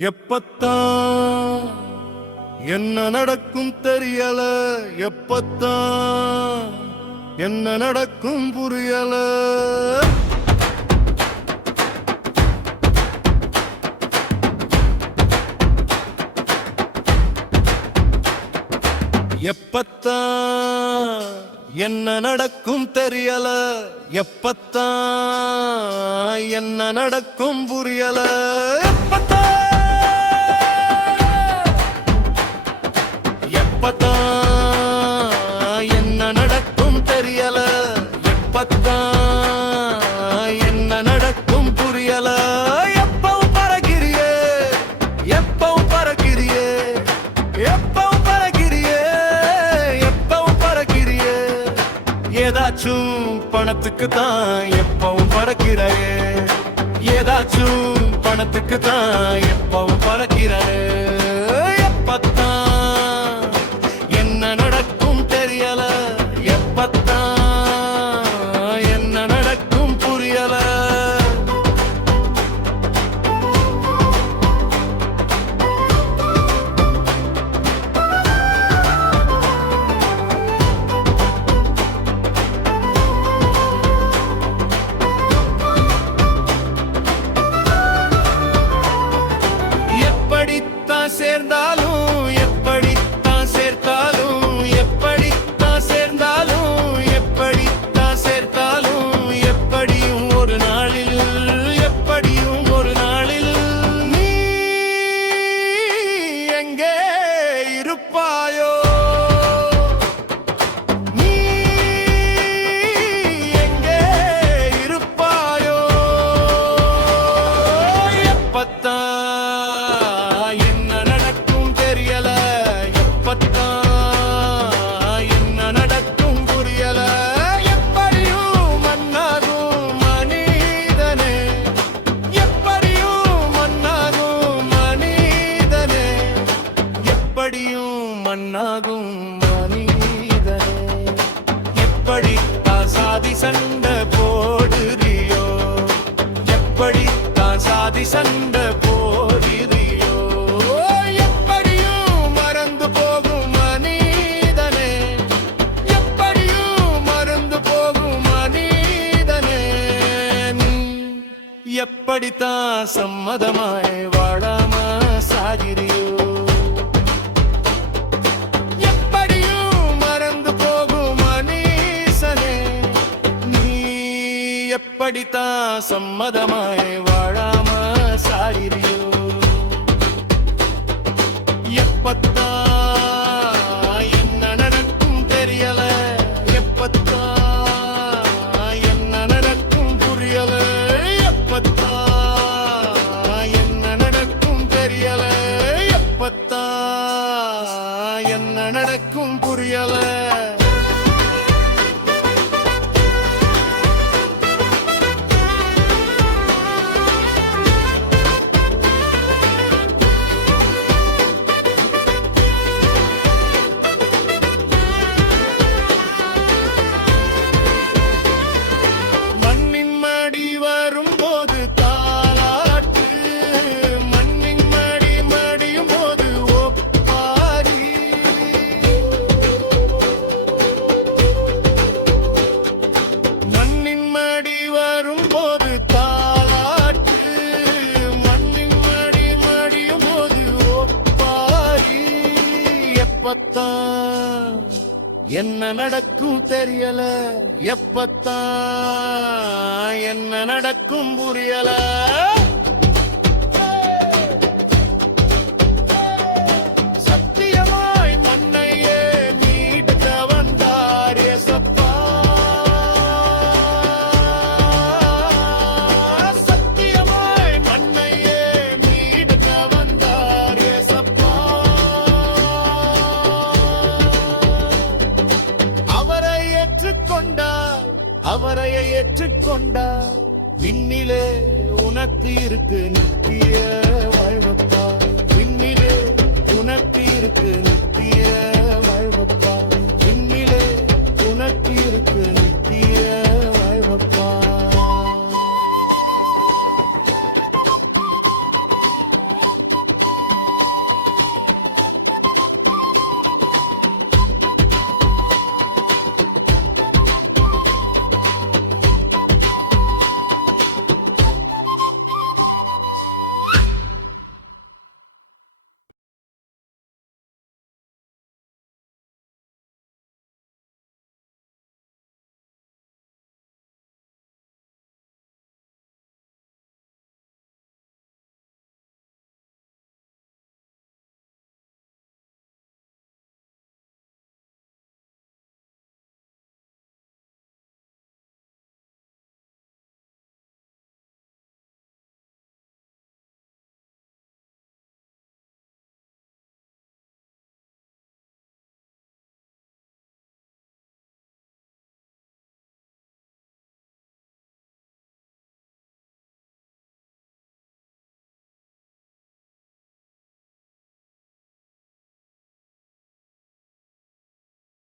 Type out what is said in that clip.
எப்பத்தான் என்ன நடக்கும் தெரியல, எப்பத்தான் என்ன நடக்கும் புரியல. எப்பத்தான் என்ன நடக்கும் தெரியல, எப்பத்தான் என்ன நடக்கும் புரியல. எப்பத்தான் என்ன நடக்கும் தெரியல, எப்பத்தான் என்ன நடக்கும் புரியல. எப்பவும் பறக்கிறியே, எப்பவும் பறக்கிறியே, எப்பவும் பறக்கிறியே, எப்பவும் பறக்கிறியே. ஏதாச்சும் பணத்துக்கு தான் எப்பவும் பறக்கிறாயே, ஏதாச்சும் பணத்துக்கு தான் எப்பவும் பறக்கிறாயே. எப்பத்தான் என்ன நடக்கும் தெரியல, எப்பத்தான் என்ன நடக்கும் புரியல. எப்படித்தான் சேர்ந்தாலும், எப்படித்தான் சேர்த்தாலும், எப்படித்தான் சேர்ந்தாலும், எப்படித்தான் சேர்த்தாலும், எப்படியும் ஒரு நாளில், எப்படியும் ஒரு நாளில் நீ எங்கே இருப்பாயோ, நீ எங்கே இருப்பாயோ. எப்பத்தான் என்ன நடக்கும் தெரியல, எப்பத்தான் என்ன நடக்கும் புரியல. எப்படியும் மண்ணாகும் மனிதனே, எப்படியும் மண்ணாகும் மனிதனே, எப்படியும் மண்ணாகும் மனிதனே. எப்படி சாதி சண்டை போடுறியோ, எப்படி சாதி சண்டை போடுறியோ. எப்படியும் மறந்து போகும் மனிதனே, எப்படியும் மறந்து போகும் மனிதனே. நீ எப்படித்தான் சம்மதமாய் வாழாம சாகிறியோ, எப்படியும் மறந்து போகும் மனுஷனே. நீ எப்படித்தான் சம்மதமாய் வாழாம சாகிறியோ. எப்பத்தான் என்ன நடக்கும் தெரியல, எப்பத்தான் என்ன நடக்கும் புரியல. எப்பத்தான் என்ன நடக்கும் தெரியல, எப்பத்தான் என்ன நடக்கும் புரியல. மண்ணின் மடி வரும்போது தாலாட்டு, மண்ணின் மடி மடியும் போது ஒப்பாரி. மண்ணின் மடி வரும்போது தாலாட்டு, மண்ணின் மடி மடியும் போது ஒப்பாரி. எப்பத்தான் என்ன நடக்கும் தெரியல, எப்பத்தான் என்ன நடக்கும் புரியல. சத்தியமாய் மண்ணையே மீட்க வந்தார் ஏசப்பா, சத்தியமாய் மண்ணையே மீட்க வந்தார் ஏசப்பா. அவரை ஏற்றுக்கொண்டால், அவரை ஏற்றுக்கொண்டால் விண்ணிலே உனக்கு இருக்கு நித்திய வாழ்வு.